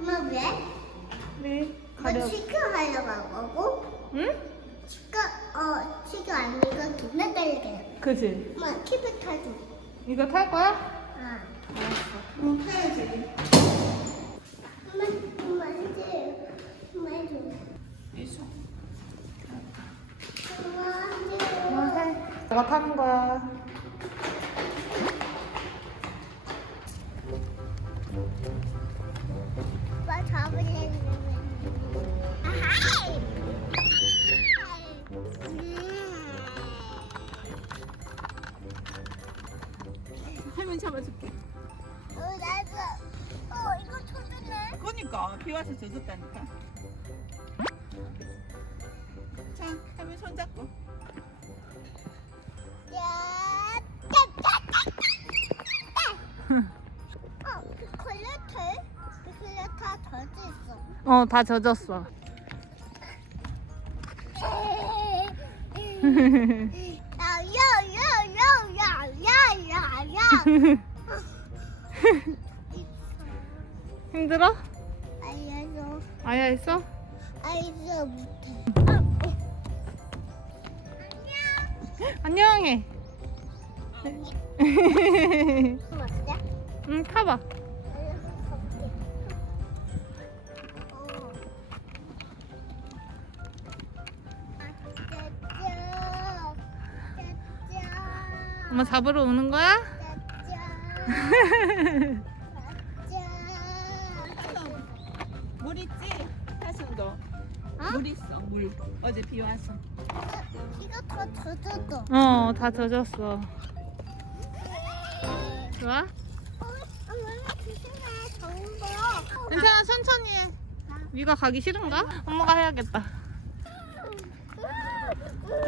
엄마 왜? 네. 너 가려. 치과 하려고 한 거고? 응? 치과 어 치과 아니고 기분 달리게. 그지. 엄마 키브 타줘. 이거 탈 거야? 아. 응, 타야지. 엄마 엄마 해줘. 엄마 해줘. 있어. 엄마 해줘. 해. 내가 타는 거야. 할머니 잡아줄게. 어 나도. 어 이거 터졌네. 그러니까 비 와서 젖었다니까. 자, 할머니 손 잡고. 야. 어, 그 컬러털? 그 컬러털 덜도 있어. 어, 다 젖었어. 힘들어? 알려줘. 아야 있어? 알려 못해. 안녕해. 맞아? 응, 타봐. 엄마 잡으러 오는 거야? 물 있지? 타순도. 어? 물 있어, 물. 어제 비 와서. 이거 더 젖었어. 어, 다 젖었어. 좋아? 엄마 조심해. 더운 거. 괜찮아, 천천히 해. 위가 가기 싫은가? 엄마가 해야겠다.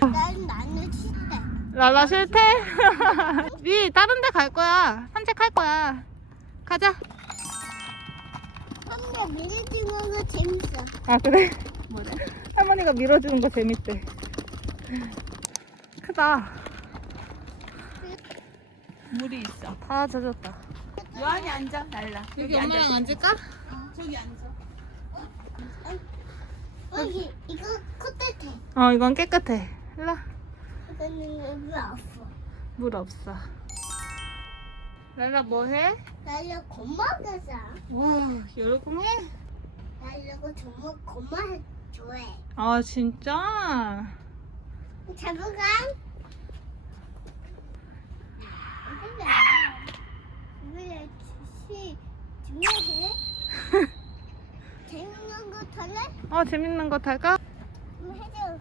난 나는 싫대. 랄라 싫대? 위 다른 데 갈 거야. 산책할 거야. 가자. 미리 찍는 거 재밌어. 아 그래? 뭐래? 할머니가 밀어주는 거 재밌대. 크다. 물이 있어. 다 젖었다. 요한이 앉아, 날라. 여기 엄마랑 앉을까? 저기 앉아. 여기 이거 코딱해. 어 이건 깨끗해. 일로 왜 없어? 물 없어. 랄라 뭐 해? 날려 고마워서. 와 열공해? 날려고 정말 고마워 좋아해. 아 진짜? 잡아가. 이거를 주시 중요해. 재밌는 거 탈래? 어 재밌는 거 탈까? 한번 해줘.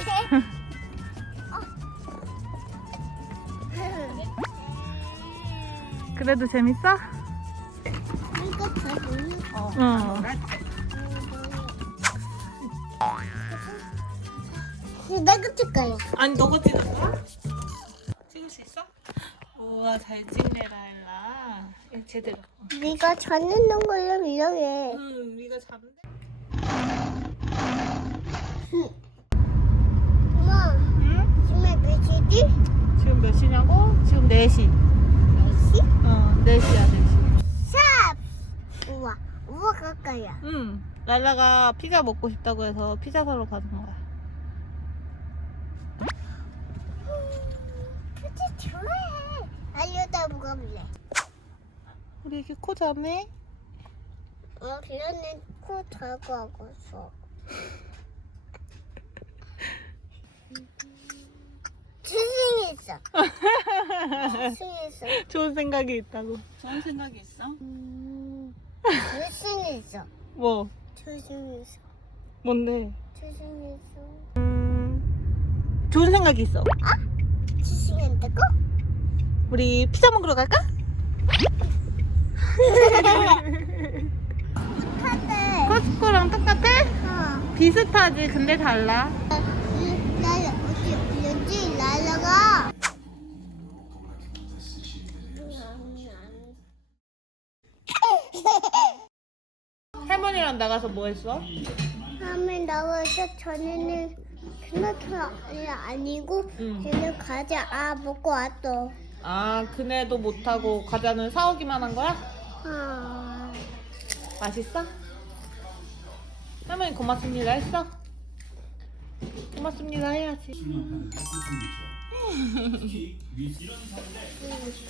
그래도 재밌어? 이거 다 재밌어. 어. 어. 내가 찍어요. 아니 너가 찍을 거야? 찍을 수 있어? 우와 잘 찍네 라일라. 얘 제대로. 네가 찾는 걸로 이렇게. 응 위가 작은데? 응? 지금 몇 시지? 지금 몇 시냐고? 지금 4시. 몇 시? 어 4시야 4시. 샵! 우와, 우와 가까이야. 응. 랄라가 피자 먹고 싶다고 해서 피자 사러 가는 거야. 그치 좋아해. 알려다 보가 볼래. 우리 이렇게 코 자매? 어, 빌려는 코 달고 하고 있어. 스승이 있어. 있어. 좋은 생각이 있다고. 좋은 생각이 있어? 음, 스승이 있어. 뭐? 스승이 있어. 뭔데? 스승이 있어. 음, 좋은 생각이 있어. 스승이 있다고? 우리 피자 먹으러 갈까? 하대. 코스코랑 똑같아? 어. 비슷하지, 근데 달라 어디 어디 날라가? 할머니랑 나가서 뭐 했어? 다음에 나와서 전에는 생각이 아니고 응. 걔는 과자 아 먹고 왔어. 아 그네도 못하고 과자는 사오기만 한 거야? 아, 맛있어? 할머니 고맙습니다 했어? 고맙습니다 해야지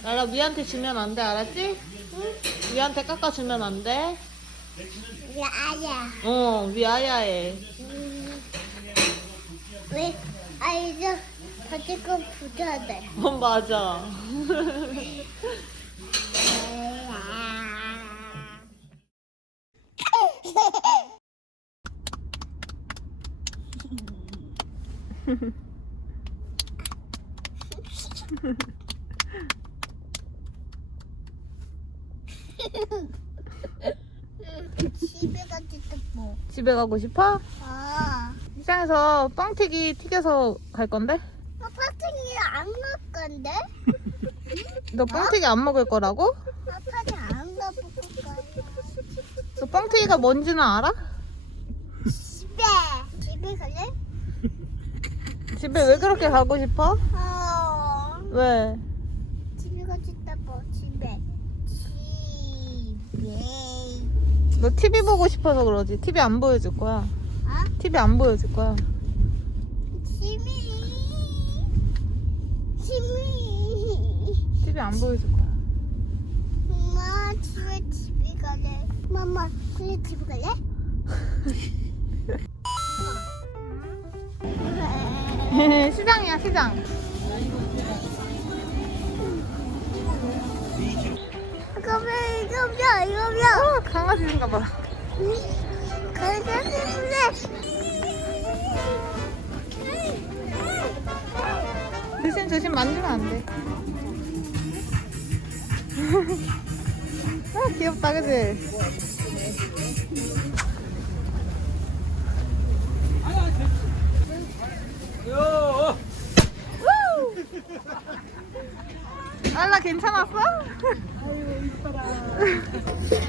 나라 위한테 주면 안 돼 알았지? 응? 위한테 깎아주면 안 돼? 야야. 어 위아야해 음, 왜? 아 이제 가지고 붙여야 돼. 어 맞아 집에 가지 또 뭐? 집에 가고 싶어? 아, 시장에서 뻥튀기 튀겨서 갈 건데? 아파트니 안갈 건데? 너 뻥튀기 안 먹을 거라고? 아파트 안 가볼 거야. 너 뻥튀기가 뭔지는 알아? 집에. 집에 갈래? 집에 왜 그렇게 가고 싶어? 어. 왜? 집에 가지 또 뭐? 집에. 집에. 너 TV 보고 싶어서 그러지. TV 안 보여줄 거야. 아? TV 안 보여줄 거야. 집이. 집이. TV 안 보여줄 거야. 엄마 집에 집에 갈래. 엄마 그래 집에 갈래? 시장이야 시장. 이거 봐 이거 봐 이거 봐. 어, 강아지 인가 봐. 가자 집에. 조심 조심 만지면 안 돼. 아 귀엽다 그지? 알라 괜찮았어?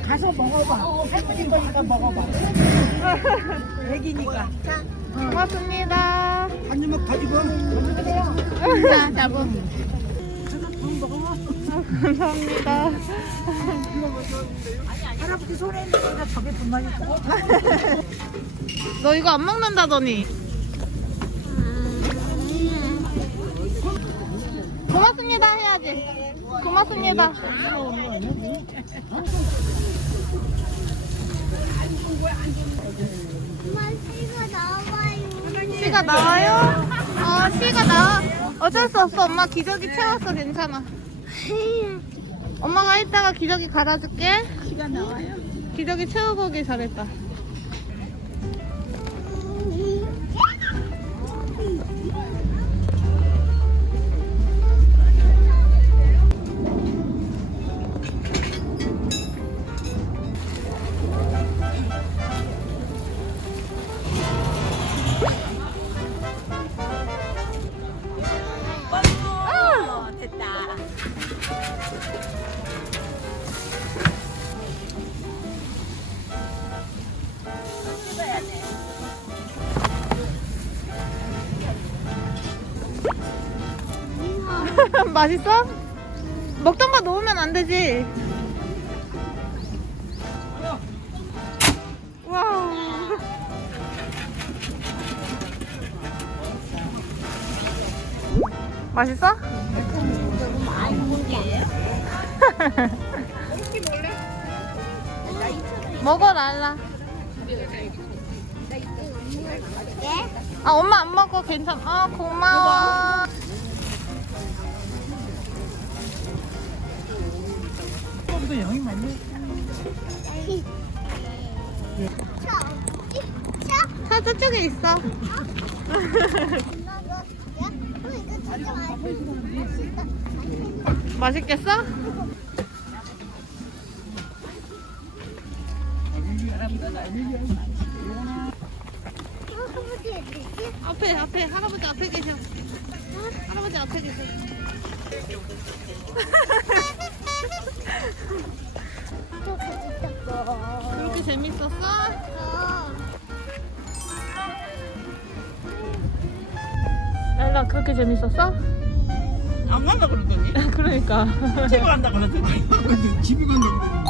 가서 먹어봐. 할머니 거니까 먹어봐. 애기니까. 고맙습니다. 한 입만 가지고. 자, 잡음. 감사합니다. 할아버지 손에 있는 거가 저게 분만이. 너 이거 안 먹는다더니. 고맙습니다 해야지. 고맙습니다. 이거 나와요. 어, 씨가 나와. 어쩔 수 없어. 엄마 기저귀 채웠어. 괜찮아. 엄마가 이따가 기저귀 갈아줄게. 키가 나와요. 기저귀 채우고 오길 잘했다. 맛있어? 먹던 거 놓으면 안 되지. 와우. 맛있어? 먹어 랄라. 아 엄마 안 먹어 괜찮아. 아 고마워. 보다 양이 많네. 차 저쪽에 있어. 맛있겠어? 앞에 앞에 할아버지 앞에 계셔. 할아버지 앞에 계셔. 그렇게 재밌었어? 랄라 그렇게 재밌었어? 안안 간다 그러더니 그러니까. 집에 간다 그러더니 집에 간다고